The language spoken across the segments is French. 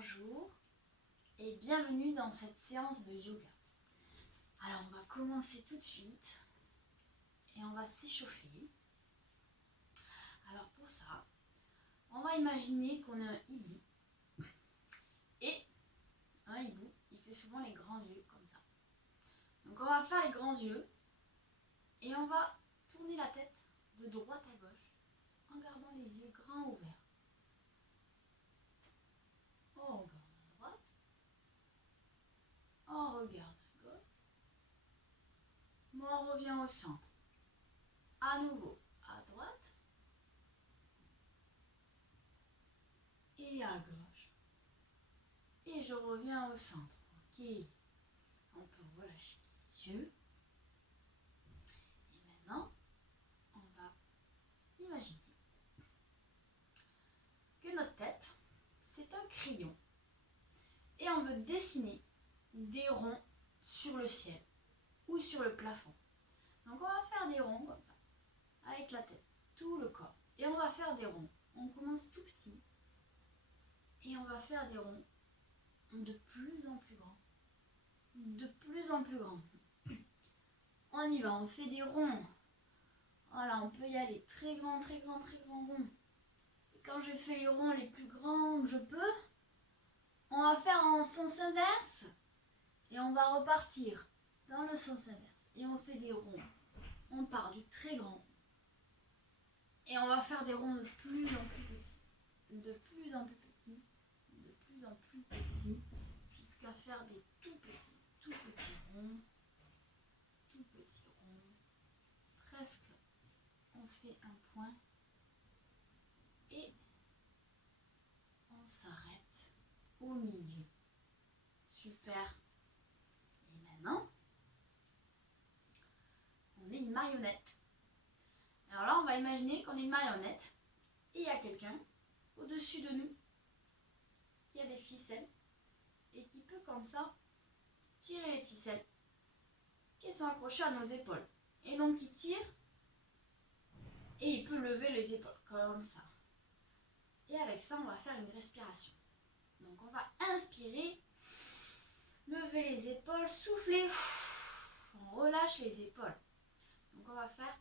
Bonjour et bienvenue dans cette séance de yoga. Alors on va commencer tout de suite et on va s'échauffer. Alors pour ça, on va imaginer qu'on a un hibou. Et un hibou, il fait souvent les grands yeux comme ça. Donc on va faire les grands yeux et on va tourner la tête de droite à gauche en gardant les yeux grands ouverts. On regarde à droite, on regarde à gauche, on revient au centre. À nouveau à droite et à gauche. Et je reviens au centre. Ok. On peut relâcher les yeux. Et maintenant, on va imaginer que notre tête, c'est un crayon. Et on veut dessiner des ronds sur le ciel ou sur le plafond. Donc on va faire des ronds comme ça, avec la tête, tout le corps. Et on va faire des ronds. On commence tout petit. Et on va faire des ronds de plus en plus grands. De plus en plus grands. On y va, on fait des ronds. Voilà, on peut y aller très grand, très grand, très grand rond. Et quand je fais les ronds les plus grands que je peux, on va faire en sens inverse. Et on va repartir dans le sens inverse. Et on fait des ronds. On part du très grand. Et on va faire des ronds de plus en plus petits. De plus en plus petits. De plus en plus petits. Jusqu'à faire des tout petits ronds. Tout petits ronds. Presque, on fait un point. Et on s'arrête au milieu. Super. Et maintenant, on est une marionnette. Alors là, on va imaginer qu'on est une marionnette et il y a quelqu'un au-dessus de nous qui a des ficelles et qui peut comme ça tirer les ficelles qui sont accrochées à nos épaules. Et donc il tire et il peut lever les épaules comme ça. Et avec ça, on va faire une respiration. Donc on va inspirer, lever les épaules, souffler, on relâche les épaules. Donc on va faire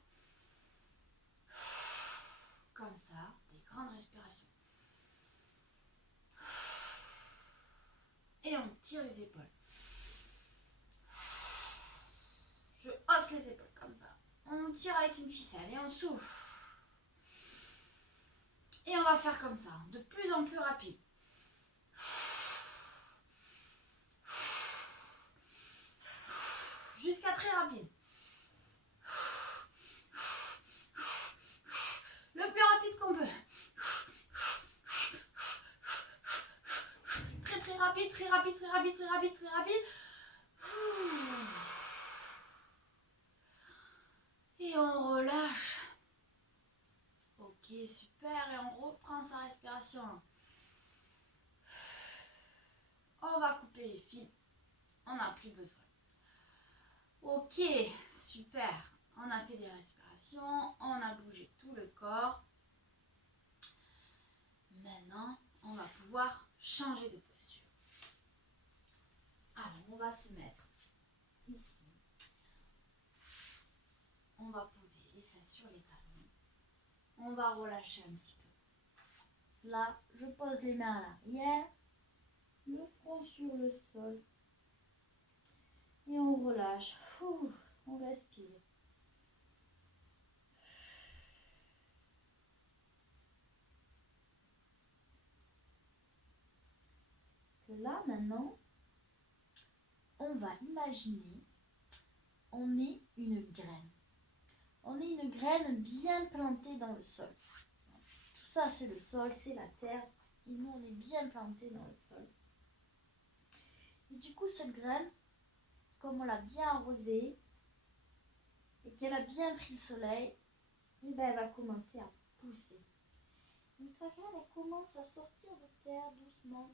comme ça, des grandes respirations. Et on tire les épaules. Je hausse les épaules comme ça. On tire avec une ficelle et on souffle. Et on va faire comme ça, de plus en plus rapide. Jusqu'à très rapide. Le plus rapide qu'on peut. Très rapide, très rapide, très rapide, très rapide, très rapide. Et on relâche. Ok, super. Et on reprend sa respiration. On va couper les fils. On n'a plus besoin. Ok, super. On a fait des respirations. On a bougé tout le corps. Maintenant, on va pouvoir changer de posture. Alors, on va se mettre ici. On va poser les fesses sur les talons. On va relâcher un petit peu. Là, je pose les mains à l'arrière. Le front sur le sol. Et on relâche. On respire. Là, maintenant, on va imaginer, on est une graine. On est une graine bien plantée dans le sol. Tout ça, c'est le sol, c'est la terre. Et nous, on est bien plantés dans le sol. Et du coup, cette graine, comme on l'a bien arrosée et qu'elle a bien pris le soleil, et ben, elle va commencer à pousser. Donc la graine, elle commence à sortir de terre doucement.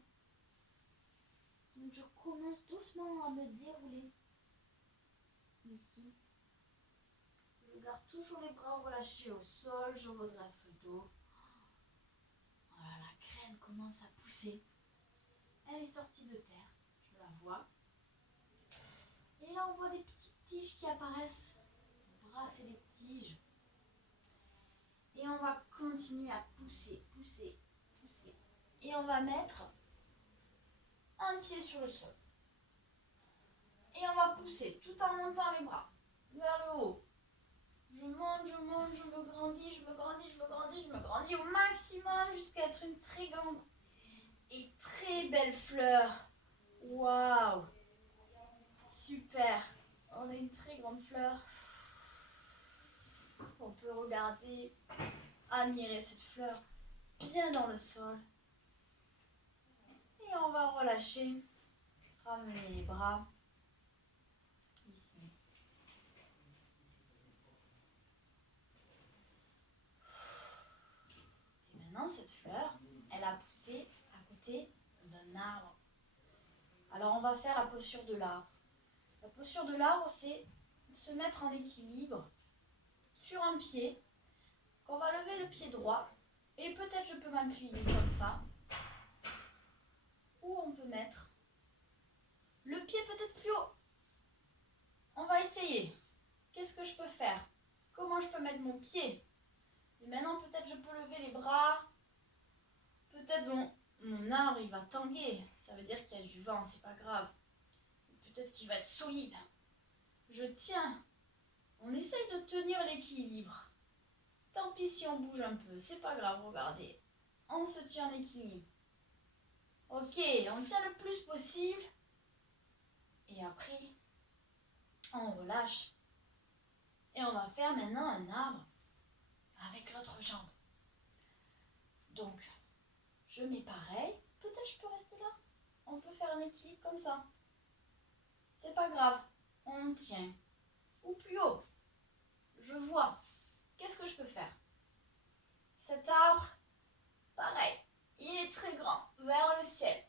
Donc je commence doucement à me dérouler. Ici. Je garde toujours les bras relâchés au sol, je redresse le dos. Voilà, la graine commence à pousser. elle est sortie de terre. Je la vois. Et là, on voit des petites tiges qui apparaissent. Le bras, c'est des tiges. Et on va continuer à pousser, pousser, pousser. Et on va mettre un pied sur le sol. Et on va pousser tout en montant les bras vers le haut. Je monte, je monte, je me grandis, je me grandis, je me grandis, je me grandis au maximum jusqu'à être une très grande et très belle fleur. Waouh! Super! On a une très grande fleur. On peut regarder, admirer cette fleur bien dans le sol. Et on va relâcher, ramener les bras ici. Et maintenant, cette fleur, elle a poussé à côté d'un arbre. Alors, on va faire la posture de l'arbre. La posture de l'arbre, c'est se mettre en équilibre sur un pied. On va lever le pied droit et peut-être je peux m'appuyer comme ça. Ou on peut mettre le pied peut-être plus haut. On va essayer. Qu'est-ce que je peux faire? Comment je peux mettre mon pied? Et maintenant peut-être je peux lever les bras. Peut-être mon arbre il va tanguer. Ça veut dire qu'il y a du vent, c'est pas grave. Peut-être qu'il va être solide. Je tiens. On essaye de tenir l'équilibre. Tant pis si on bouge un peu, c'est pas grave, regardez. On se tient en équilibre. Ok, on tient le plus possible. Et après, on relâche. Et on va faire maintenant un arbre avec l'autre jambe. Donc, je mets pareil. Peut-être je peux rester là. On peut faire un équilibre comme ça. C'est pas grave. On tient. Ou plus haut. Je vois. Qu'est-ce que je peux faire? Cet arbre, pareil. Il est très grand. Vers le ciel.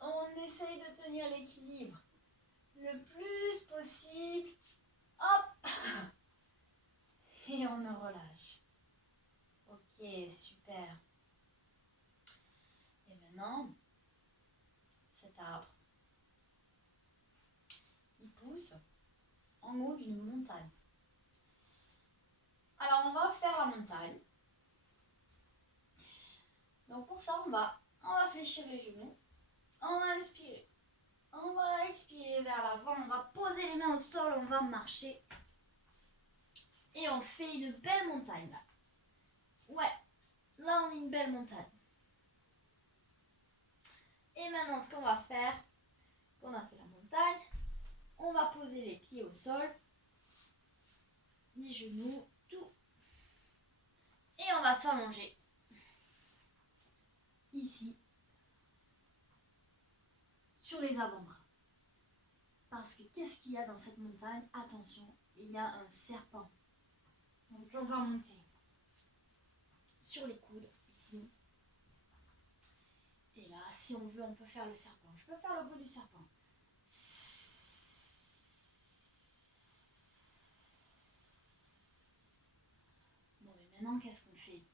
On essaye de tenir l'équilibre le plus possible. Hop. Et on en relâche. Ok, super. Et maintenant, cet arbre, il pousse en haut d'une montagne. Alors, on va faire la montagne. Donc, pour ça, on va fléchir les genoux. On va inspirer. On va expirer vers l'avant. On va poser les mains au sol. On va marcher. Et on fait une belle montagne là. Ouais, là on est une belle montagne. Et maintenant ce qu'on va faire, on a fait la montagne, on va poser les pieds au sol, les genoux, tout. Et on va s'allonger. Ici, sur les avant-bras. Parce que qu'est-ce qu'il y a dans cette montagne? Attention, il y a un serpent. Donc on va monter sur les coudes, ici. Et là, si on veut, on peut faire le serpent. Je peux faire le bruit du serpent. Bon, mais maintenant, qu'est-ce qu'on fait?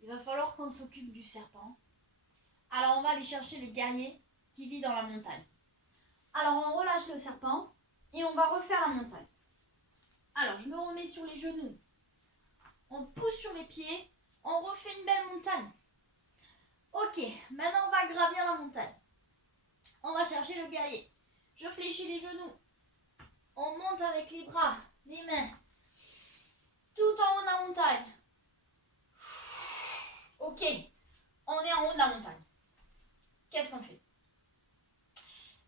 Il va falloir qu'on s'occupe du serpent. Alors, on va aller chercher le guerrier qui vit dans la montagne. Alors, on relâche le serpent et on va refaire la montagne. Alors, je me remets sur les genoux. On pousse sur les pieds. On refait une belle montagne. Ok, maintenant on va gravir la montagne. On va chercher le guerrier. Je fléchis les genoux. On monte avec les bras, les mains. Tout en haut de la montagne. Ok, on est en haut de la montagne. Qu'est-ce qu'on fait?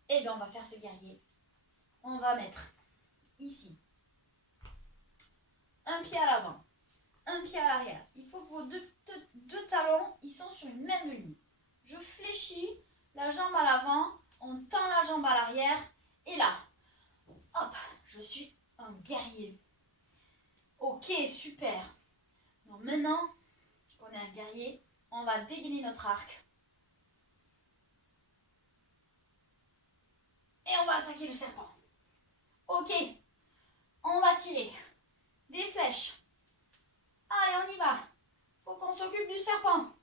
Eh bien, on va faire ce guerrier. On va mettre ici un pied à l'avant, un pied à l'arrière. Il faut que vos deux talons, ils sont sur une même ligne. Je fléchis la jambe à l'avant, on tend la jambe à l'arrière, et là, hop, je suis un guerrier. Ok, super. Donc maintenant qu'on est un guerrier, on va dégainer notre arc. Et on va attaquer le serpent. Ok, on va tirer des flèches. Allez, on y va. Faut qu'on s'occupe du serpent.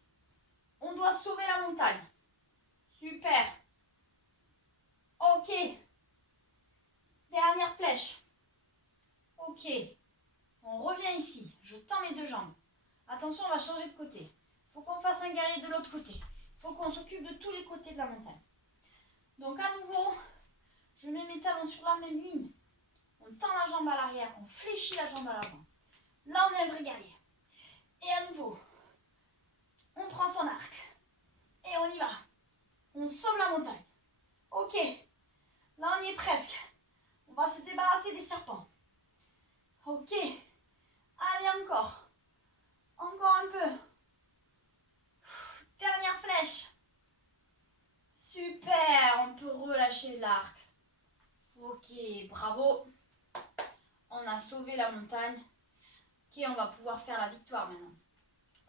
On doit sauver la montagne. Super. Ok. Dernière flèche. Ok. On revient ici. Je tends mes deux jambes. Attention, on va changer de côté. Il faut qu'on fasse un guerrier de l'autre côté. Il faut qu'on s'occupe de tous les côtés de la montagne. Donc à nouveau, je mets mes talons sur la même ligne. On tend la jambe à l'arrière. On fléchit la jambe à l'avant. Là, on est un vrai guerrier. Et à nouveau, on prend son arc. Et on y va. On sauve la montagne. Ok. Là, on y est presque. On va se débarrasser des serpents. Ok. Allez, encore. Encore un peu. Dernière flèche. Super. On peut relâcher l'arc. Ok, bravo. On a sauvé la montagne. Ok, on va pouvoir faire la victoire maintenant.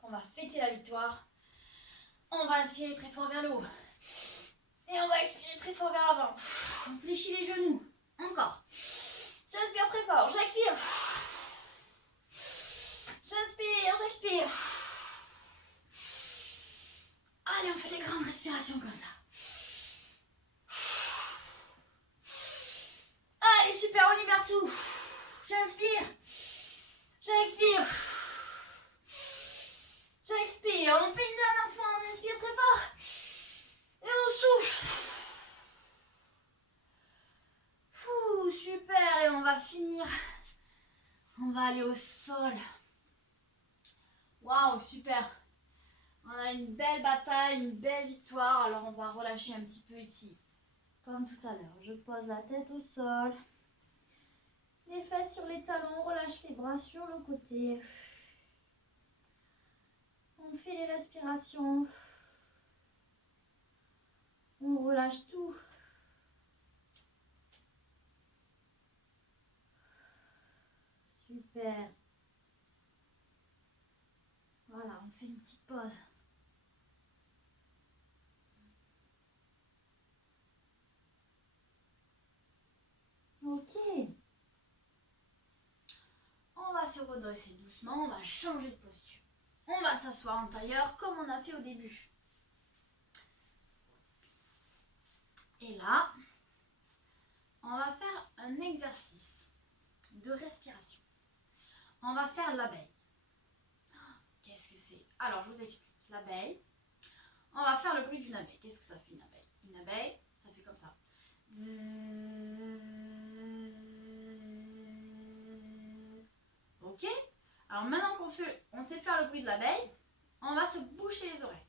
On va fêter la victoire. On va inspirer très fort vers le haut. Et on va expirer très fort vers l'avant. On fléchit les genoux. Encore. J'inspire très fort. J'expire. J'inspire, j'expire. Allez, on fait des grandes respirations comme ça. Allez, super, on libère tout. J'inspire. J'expire. J'expire. On fait une dernière fois. On inspire très fort. Et on souffle. Super. Et on va finir. On va aller au sol. Waouh, super. On a une belle bataille, une belle victoire. Alors on va relâcher un petit peu ici. Comme tout à l'heure. Je pose la tête au sol. Les fesses sur les talons. Relâche les bras sur le côté. On fait les respirations. On relâche tout. Super. Voilà, on fait une petite pause. Ok. On va se redresser doucement, on va changer de posture. On va s'asseoir en tailleur comme on a fait au début. Et là, on va faire un exercice de respiration. On va faire l'abeille. Qu'est-ce que c'est? Alors, je vous explique. L'abeille, on va faire le bruit d'une abeille. Qu'est-ce que ça fait une abeille? Une abeille, ça fait comme ça. Ok? Alors maintenant qu'on sait faire le bruit de l'abeille, on va se boucher les oreilles.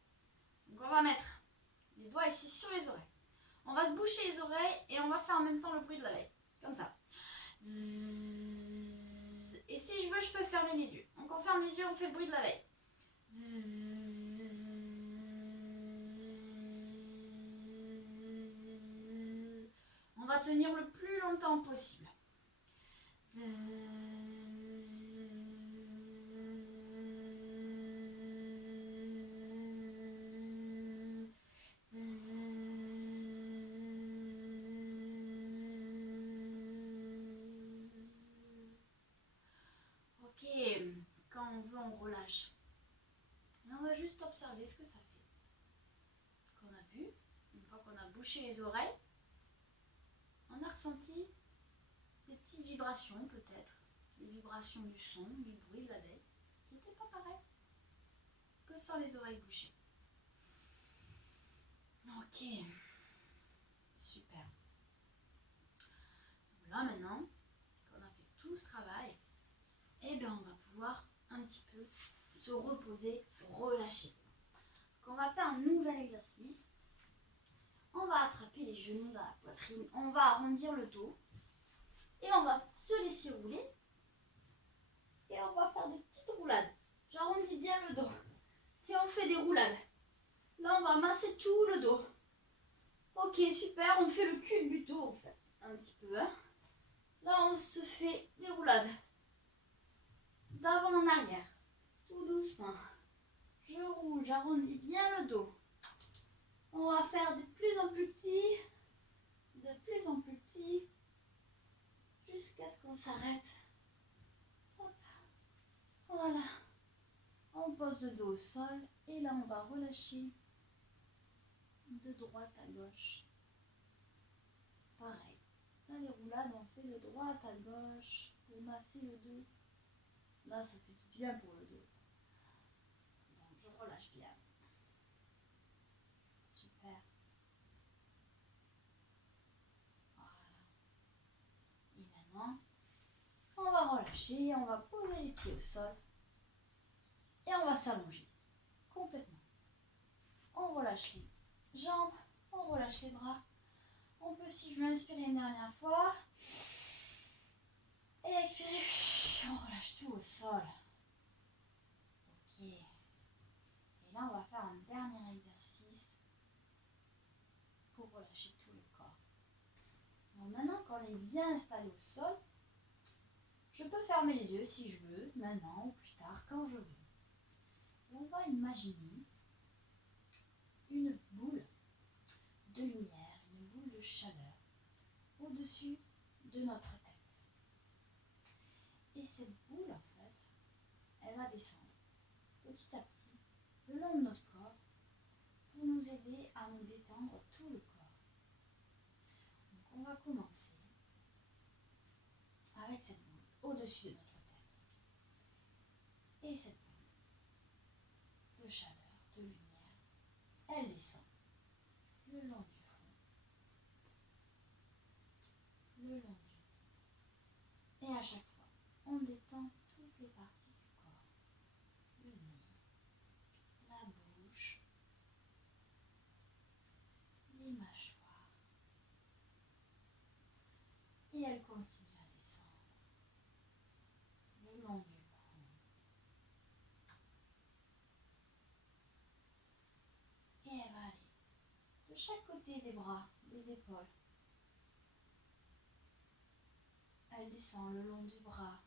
Donc on va mettre les doigts ici sur les oreilles. On va se boucher les oreilles et on va faire en même temps le bruit de l'abeille. Comme ça. Et si je veux, je peux fermer les yeux. Donc on ferme les yeux, on fait le bruit de l'abeille. On va tenir le plus longtemps possible. Ok, quand on veut, on relâche. Et on va juste observer ce que ça fait. Qu'on a vu, une fois qu'on a bouché les oreilles, on a ressenti des petites vibrations peut-être, des vibrations du son, du bruit de l'abeille, qui n'étaient pas pareilles que sans les oreilles bouchées. Ok, super. Là maintenant qu'on a fait tout ce travail, eh bien on va pouvoir un petit peu se reposer, relâcher. Donc on va faire un nouvel exercice. On va attraper les genoux dans la poitrine, on va arrondir le dos et on va se laisser rouler et on va faire des petites roulades. J'arrondis bien le dos et on fait des roulades. Là on va masser tout le dos. Ok, super, on fait le cul du dos en fait, un petit peu. Hein. Là on se fait des roulades d'avant en arrière, tout doucement. Je roule, j'arrondis bien le dos. On va faire de plus en plus petit, jusqu'à ce qu'on s'arrête. Hop. Voilà. On pose le dos au sol et là on va relâcher de droite à gauche. Pareil. Là, les roulades, on fait de droite à gauche pour masser le dos. Là, ça fait du bien pour le dos, ça. Donc, je relâche bien. Super. Voilà. Et maintenant, on va relâcher, on va poser les pieds au sol. Et on va s'allonger. Complètement. On relâche les jambes, on relâche les bras. On peut, si je veux inspirer une dernière fois. Et expirer, on relâche tout au sol. Ok. Et là, on va faire un dernier exercice pour relâcher tout le corps. Alors maintenant qu'on est bien installé au sol, je peux fermer les yeux si je veux, maintenant ou plus tard, quand je veux. Et on va imaginer une boule de lumière, une boule de chaleur au-dessus de notre tête. Et cette boule, en fait, elle va descendre petit à petit le long de notre corps pour nous aider à nous détendre tout le corps. Donc on va commencer avec cette boule au-dessus de notre tête. Et cette boule de chaleur, de lumière, elle descend le long du front, le long du nez. Et à chaque fois, on détend toutes les parties du corps. Le nez, la bouche, les mâchoires. Et elle continue à descendre le long du cou. Et elle va aller de chaque côté des bras, des épaules. Elle descend le long du bras,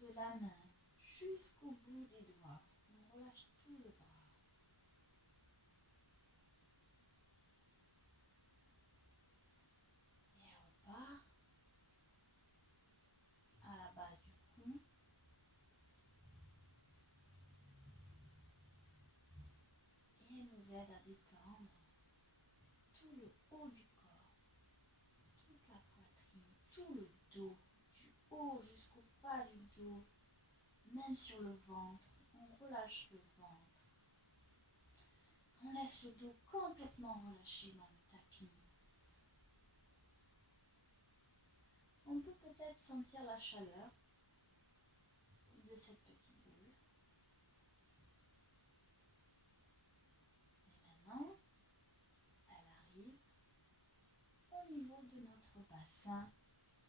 de la main, jusqu'au bout des doigts. On relâche tout le bras. Et elle repart à la base du cou. Et elle nous aide à détendre tout le haut du corps, toute la poitrine, tout le dos, du haut jusqu'au bas du dos, même sur le ventre. On relâche le ventre. On laisse le dos complètement relâché dans le tapis. On peut peut-être sentir la chaleur de cette petite boule. Et maintenant, elle arrive au niveau de notre bassin,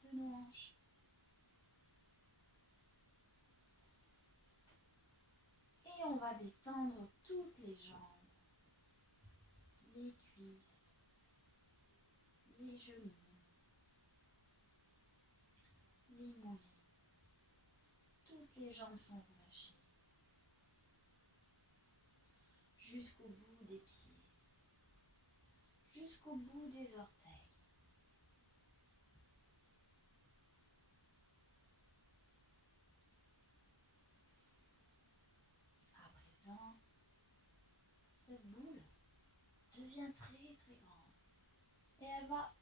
de nos hanches. Et on va détendre toutes les jambes, les cuisses, les genoux, les mollets. Toutes les jambes sont relâchées. Jusqu'au bout des pieds, jusqu'au bout des orteils. À présent, cette boule devient très très grande et elle va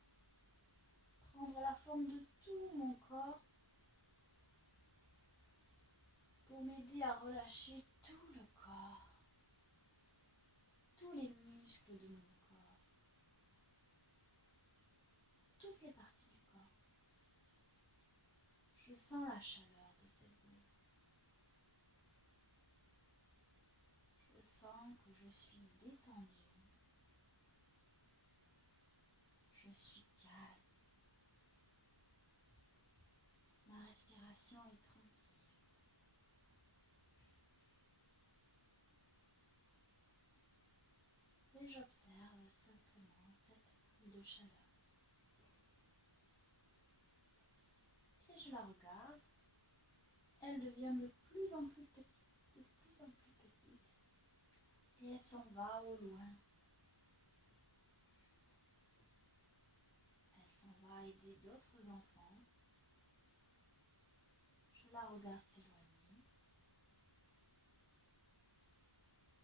prendre la forme de tout mon corps pour m'aider à relâcher tout le corps, tous les muscles de mon corps, toutes les parties du corps. Je sens la chaleur de cette boule. Je sens que je suis détendue. Je suis calme. Ma respiration est tranquille. Et j'observe simplement cette boule de chaleur. Et je la regarde. Elle devient de plus en plus petite, de plus en plus petite. Et elle s'en va au loin. Elle s'en va aider d'autres enfants. Je la regarde s'éloigner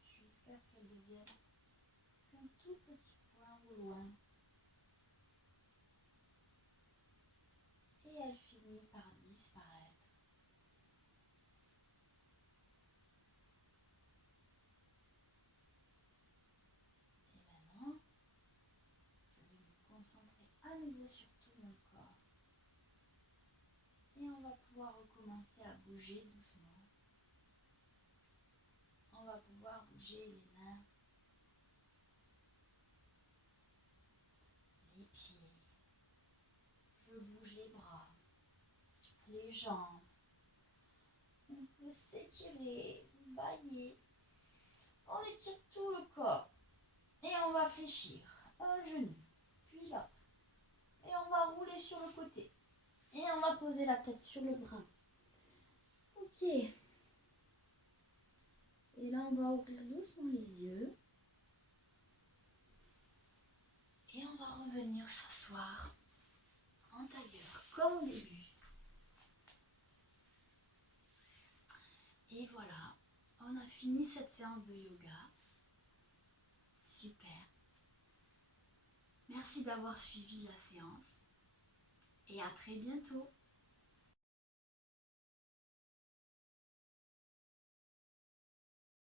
jusqu'à ce qu'elle devienne au loin. Et elle finit par disparaître. Et maintenant, je vais me concentrer à nouveau sur tout mon corps. Et on va pouvoir recommencer à bouger doucement. On va pouvoir bouger les mains, les pieds. Je bouge les bras, les jambes. On peut s'étirer, bailler. On étire tout le corps. Et on va fléchir un genou, puis l'autre. Et on va rouler sur le côté. Et on va poser la tête sur le bras. Ok. Et là, on va ouvrir doucement les yeux. Et on va revenir s'asseoir en tailleur, comme au début. Et voilà, on a fini cette séance de yoga. Super. Merci d'avoir suivi la séance. Et à très bientôt.